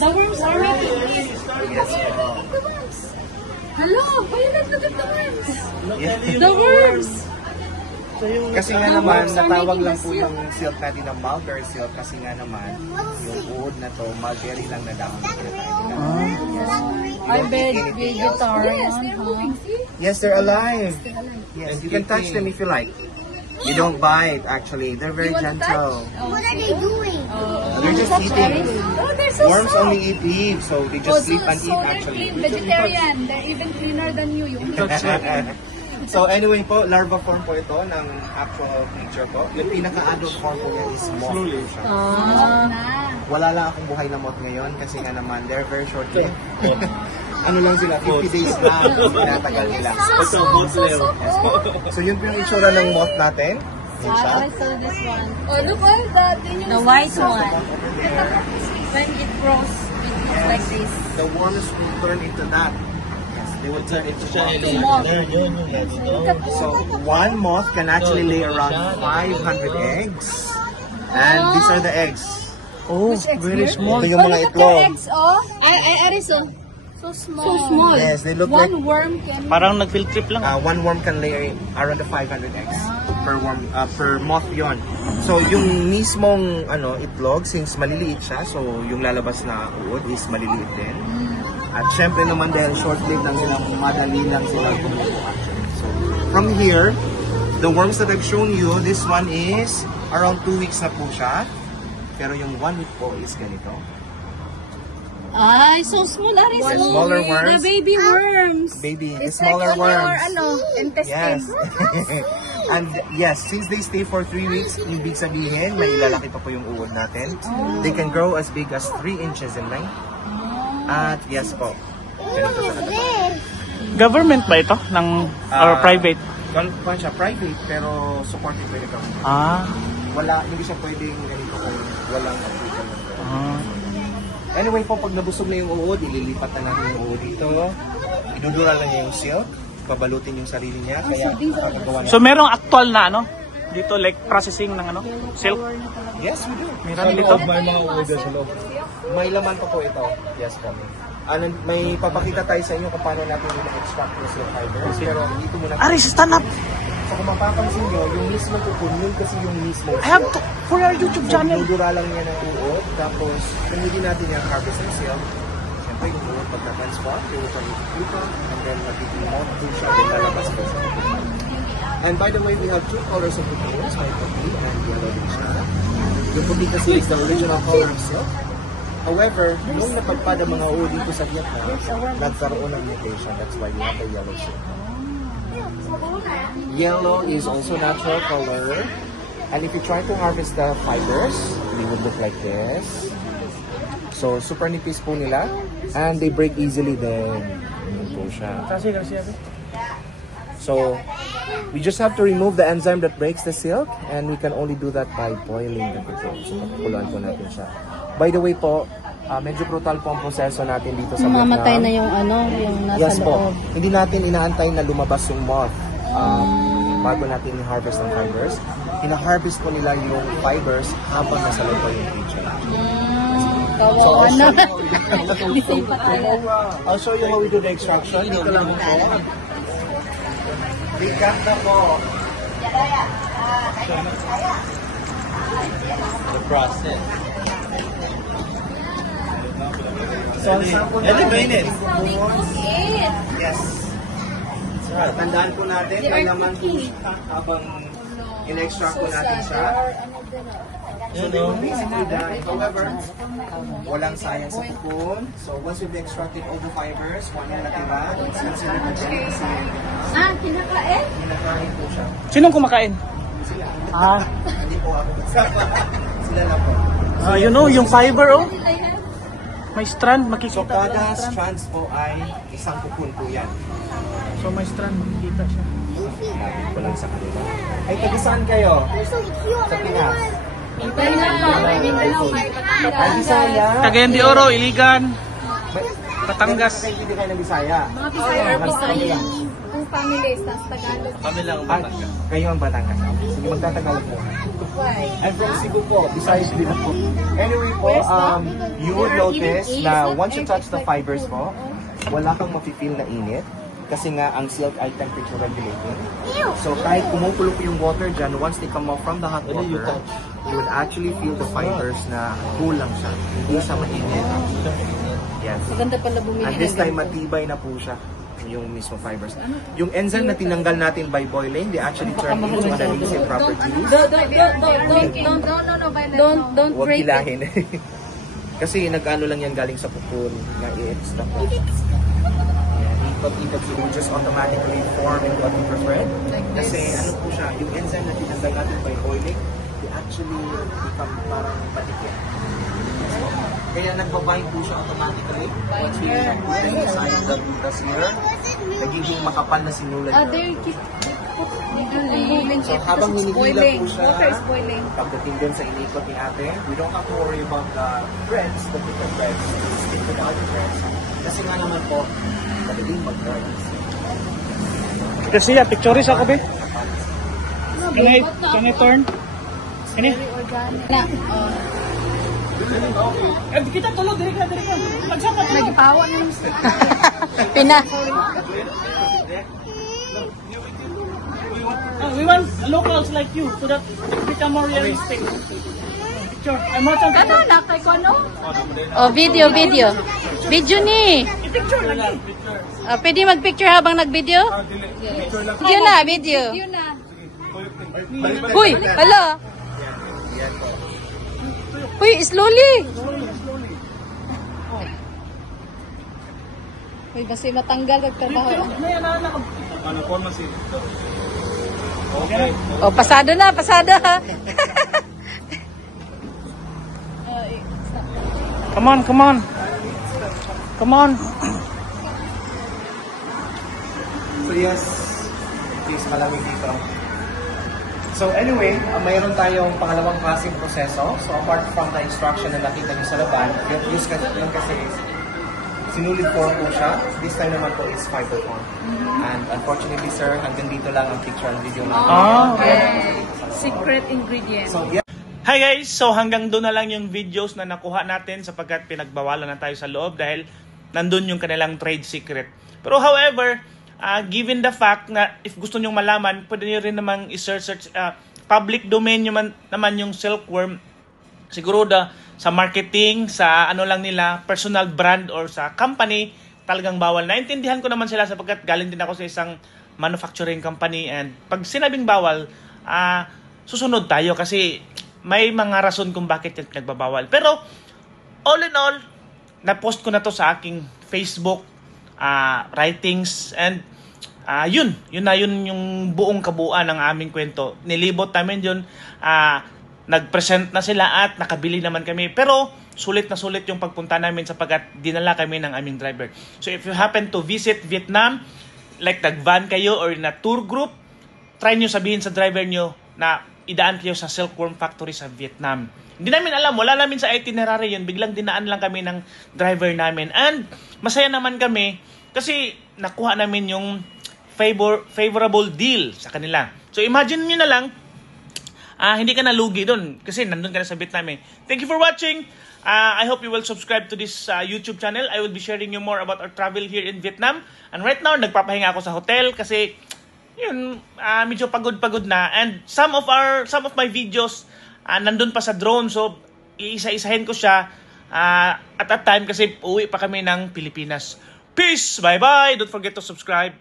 The worms are making it. Hello, Violet, look at the worms. The worms. Kasi nga naman, natawag lang po yung silk natin ng mulberry silk kasi nga naman, yung uod na to, mulberry lang na dahon. I bet vegetarian. Yes, they're moving, see? Yes, they're alive. Yes, you can touch them if you like. You don't bite, actually. They're very gentle. What are they doing? They're just eating. Oh, they're so Worms soft. only eat leaves, so they just sleep and eat, So they're actually. clean, vegetarian. They're even cleaner than you. So anyway po, larva form po ito ng actual creature po. Yung pinaka-adult form po niya is moth. Wala lang akong buhay na moth ngayon kasi nga naman, they're very short-lived. Ano lang sila, 50 days na tinatagal nila. So yun po yung itsura ng moth natin. Yun siya. saw this one. Oh, look all that. The white one. When it grows, it looks like this. The worms will turn into that. They will turn into Moth. So one moth can actually lay around 500 eggs. And these are the eggs. Oh, very small. Ito yung mga itlog. Eggs, oh. I so small. So small. Yes, they look like One worm can. Parang nag-field trip lang. one worm can lay around the 500 eggs per worm per moth yon. So yung mismong itlog, since maliliit siya, so yung lalabas na uod is maliliit din. At syempre naman dahil short-lived lang sila, madali lang sila tumubo. So from here, the worms that I've shown you, this one is around 2 weeks na po siya. Pero yung 1 week po is ganito. Ay, so small. That is The small. smaller worms. The baby worms. Baby, the It's like smaller on your, worms. intestine. Yes. And yes, since they stay for 3 weeks, ibig sabihin, may lalaki pa po yung uod natin. They can grow as big as 3 inches in length. At yes po. Ganito siya katapos. Government ba ito? Or private? Kung siya private, pero supported by the government. Hindi siya pwedeng ganito kung walang approval. Anyway po, pag nabusog na yung uod, ililipat na natin yung uod dito. Idudura lang niya yung silk, babalutin yung sarili niya, kaya makakagawa niya. So merong actual na dito like processing ng silk? Yes, we do. Meron dito? May mga uod sa loob. May laman pa po ito. Yes po. May papakita tayo sa inyo kung paano natin extract yung silk fibers. Pero dito muna. Aris, stand up! So kung mapapansin nyo, yung mismo kukun, yun kasi yung mismo. I have to, for our YouTube channel. Dudura lang niya ng uod. Tapos, kung hindi natin yung harvest ng silk, siyempre yung uod pagka-transport, yung uod pag-ikupa, and then magiging moth po siya, then lalabas po siya. And by the way, we have 2 colors of cocoons, may puti and yellow din siya. Yung puti kasi is the original color of silk. However, nung napagpad ang mga uod dito sa Vietnam, nagkaroon ng mutation. That's why we have the yellow silk. Yellow is also natural color. And if you try to harvest the fibers, they would look like this. So, super nipis po nila. And they break easily then. Yun po siya. So, we just have to remove the enzyme that breaks the silk. And we can only do that by boiling the cocoon. So, pakukuluan po natin siya. By the way po, medyo brutal po ang proseso natin dito sa Vietnam. Mamatay na yung yung nasa Yes po. loob. Hindi natin inaantay na lumabas yung moth bago natin i-harvest ang fibers. Ina-harvest po nila yung fibers habang nasa loob pa yung creature. Kawawa na. I'll show you how we do the extraction. Dito lang po. Bigat na po. The process. So, ang sample natin. Yes. Tandaan po natin, may laman po siya habang in-extract po natin siya. So they will basically die. However, walang sayang sa cocoon. So once you've extracted all the fibers, kung ano natira, it's considered a delicacy. Kinakain? Kinakain po siya. Sinong kumakain? Sila. Ah. Hindi po ako. Sila lang po. Yung fiber may strand, makikita. So kada strands po ay isang cocoon po yan. So may strand, makikita siya. Natin ko lang sa kanila. Ay, taga-saan kayo? Sa Pinas. Ay, Bisaya. Cagayan de Oro, Iligan. Batangas. Hindi kayo ng Bisaya. Mga Bisaya or Bisaya. Kung families, tas Tagalog. Kami lang Ah, kayo ang Batangas. Sige, magtatagalog mo. Why? I'm from Cebu po. Visayas din ako. Anyway po, you would notice na once you touch the fibers mo, wala kang mafe-feel na init. Kasi nga, ang silk ay temperature regulating. So, kahit kumukulo po yung water dyan, once they come off from the hot water, you would actually feel the fibers na cool lang siya. Hindi siya mainit. Yes. Maganda pala bumili And this time, matibay na po siya yung mismo fibers. Yung enzyme na tinanggal natin by boiling, they actually turn into an adhesive properties. Don't Huwag break it. hilahin. Kasi nag-ano lang yan galing sa pupon na i-extract. Ikot-ikot so just automatically form into a deeper thread. Kasi ano po siya, yung enzyme na tinanggal natin by boiling, they actually become parang patikit. Kaya nagbabind po siya automatically. Once we put them inside the glutas here, nagiging makapal na sinulad. They keep moving So it habang because it's hinihila boiling. po siya, Water is boiling. pagdating din sa inikot ni ate, we don't have to worry about the threads, the thicker threads, stick with the other threads. Kasi nga naman po, madaling mag-threads. Kasi pictures ako be. Can I turn? Can I? Na, Kita tulog, diri ka. Pagsapat mo. nagpawa na yung Pina. We want locals like you so that become more realistic. Picture. I'm not on Ano, nakay ko ano? Oh, video. Video ni. picture lagi. Pwede mag-picture habang nag-video? Video na, video. Uy, hala. Uy, slowly. Uy, basi matanggal kag trabaho. May anak. Ano po man si? Okay. Oh, pasado na. Come on. So yes, please malamig dito. So anyway, mayroon tayong pangalawang klaseng proseso. So apart from the instruction na nakita niyo sa laban, yung kasi sinulid form po siya. This time naman po is fiber form. And unfortunately sir, hanggang dito lang ang picture and video natin. Secret ingredient. So yeah. Hi guys! So hanggang doon na lang yung videos na nakuha natin sapagkat pinagbawalan na tayo sa loob dahil nandun yung kanilang trade secret. Pero however, given the fact na if gusto nyong malaman, pwede nyo rin namang i-search public domain nyo naman yung silkworm. Siguro sa marketing, sa ano lang nila, personal brand or sa company, talagang bawal. Naintindihan ko naman sila sapagkat galing din ako sa isang manufacturing company and pag sinabing bawal, susunod tayo kasi may mga rason kung bakit yung nagbabawal. Pero all in all, na-post ko na to sa aking Facebook writings and yun yung buong kabuuan ng aming kwento. Nilibot namin yun, nag-present na sila at nakabili naman kami. Pero sulit na sulit yung pagpunta namin sapagkat dinala kami ng aming driver. So if you happen to visit Vietnam, like nag-van kayo or na tour group, try nyo sabihin sa driver nyo na idaan kayo sa Silkworm Factory sa Vietnam. Hindi namin alam, wala namin sa itinerary yun. Biglang dinaan lang kami ng driver namin. And masaya naman kami kasi nakuha namin yung favorable deal sa kanila. So imagine nyo na lang, hindi ka nalugi doon kasi nandun ka na sa Vietnam eh. Thank you for watching. I hope you will subscribe to this YouTube channel. I will be sharing you more about our travel here in Vietnam. And right now, nagpapahinga ako sa hotel kasi yun, medyo pagod na. And some of my videos nandun pa sa drone. So, iisa-isahin ko siya at that time kasi uwi pa kami ng Pilipinas. Peace! Bye-bye! Don't forget to subscribe.